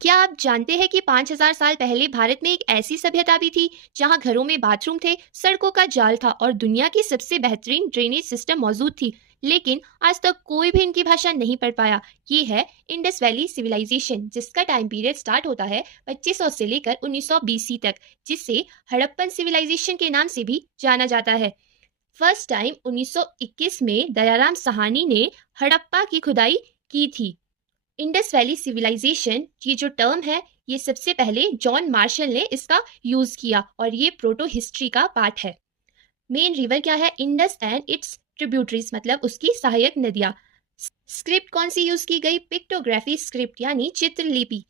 क्या आप जानते हैं कि 5000 साल पहले भारत में एक ऐसी सभ्यता भी थी जहां घरों में बाथरूम थे, सड़कों का जाल था और दुनिया की सबसे बेहतरीन ड्रेनेज सिस्टम मौजूद थी। लेकिन आज तक कोई भी इनकी भाषा नहीं पढ़ पाया। ये है इंडस वैली सिविलाइजेशन, जिसका टाइम पीरियड स्टार्ट होता है 2500 से लेकर 1900 बीसी तक, जिसे हड़प्पन सिविलाइजेशन के नाम से भी जाना जाता है। फर्स्ट टाइम 1921 में दयाराम साहनी ने हड़प्पा की खुदाई की थी। इंडस वैली सिविलाइजेशन, ये जो टर्म है, ये सबसे पहले जॉन मार्शल ने इसका यूज किया और ये प्रोटो हिस्ट्री का पार्ट है। मेन रिवर क्या है? इंडस एंड इट्स ट्रिब्यूटरीज, मतलब उसकी सहायक नदियां। स्क्रिप्ट कौन सी यूज की गई? पिक्टोग्राफी स्क्रिप्ट यानी चित्रलिपि,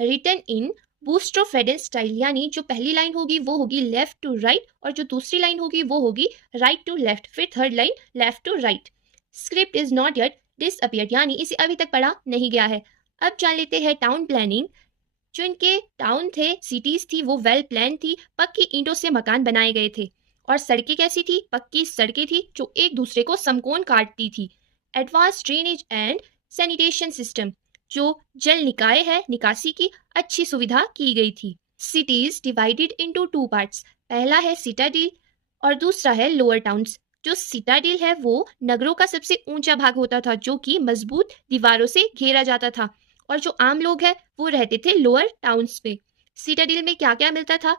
रिटन इन बूस्ट्रोफेडन स्टाइल, यानी जो पहली लाइन होगी वो होगी लेफ्ट टू राइट और जो दूसरी लाइन होगी वो होगी राइट टू लेफ्ट, फिर third line left to right. Script is not yet disappeared, यानी इसे अभी तक पढ़ा नहीं गया है। अब जान लेते हैं टाउन प्लानिंग। जो इनके टाउन थे, सिटीज थी, वो वेल प्लान थी। पक्की ईंटों से मकान बनाए गए थे। और सड़कें कैसी थी? पक्की सड़कें थी जो एक दूसरे को समकोण काटती थी। Advance drainage and sanitation system, जो जल निकाय है, निकासी की अच्छी सुविधा की गई थी। Cities divided into two parts, पहला है सिटाडेल और दूसरा है लोअर टाउन्स। जो सिटाडेल है वो नगरों का सबसे ऊंचा भाग होता था, जो कि मजबूत दीवारों से घेरा जाता था, और जो आम लोग हैं वो रहते थे लोअर टाउन्स में। सिटाडेल में क्या क्या मिलता था?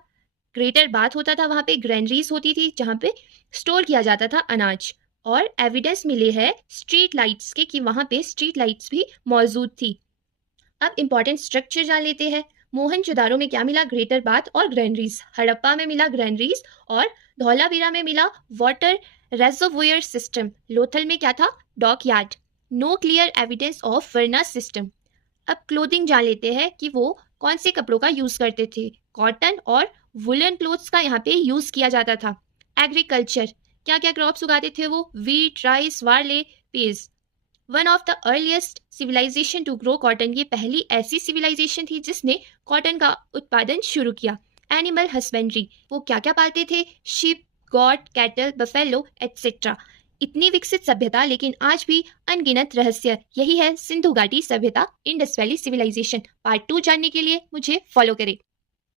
ग्रेटर बाथ होता था, वहां पे ग्रैनरीज होती थी जहां पे स्टोर किया जाता था अनाज, और एविडेंस मिले है स्ट्रीट लाइट्स के कि वहां पे स्ट्रीट लाइट्स भी मौजूद थी। अब इंपॉर्टेंट स्ट्रक्चर जान लेते हैं। मोहनजोदारो में क्या मिला? ग्रेटर बाथ और ग्रैनरीज। हड़प्पा में मिला ग्रैनरीज और धौलावीरा में मिला वाटर रेजर्वोयर सिस्टम। लोथल में क्या था? Dockyard. No clear evidence of furnace system. अब क्लोथिंग जान लेते हैं कि वो कौन से कपड़ों का यूज करते थे। कॉटन और वुलन क्लोथ्स का यहाँ पे यूज किया जाता था। एग्रीकल्चर, क्या क्या क्रॉप्स उगाते थे वो? Wheat, rice, barley, peas. One of the earliest civilisation to grow cotton, ये पहली ऐसी सिविलाइजेशन थी जिसने कॉटन का उत्पादन शुरू किया। एनिमल हस्बेंड्री, वो क्या क्या पालते थे? Ship, got, cattle, buffalo etcetera. इतनी विकसित सभ्यता, लेकिन आज भी अनगिनत रहस्य। यही है सिंधु घाटी सभ्यता, इंडस वैली सिविलाइजेशन। पार्ट 2 जानने के लिए मुझे फॉलो करें।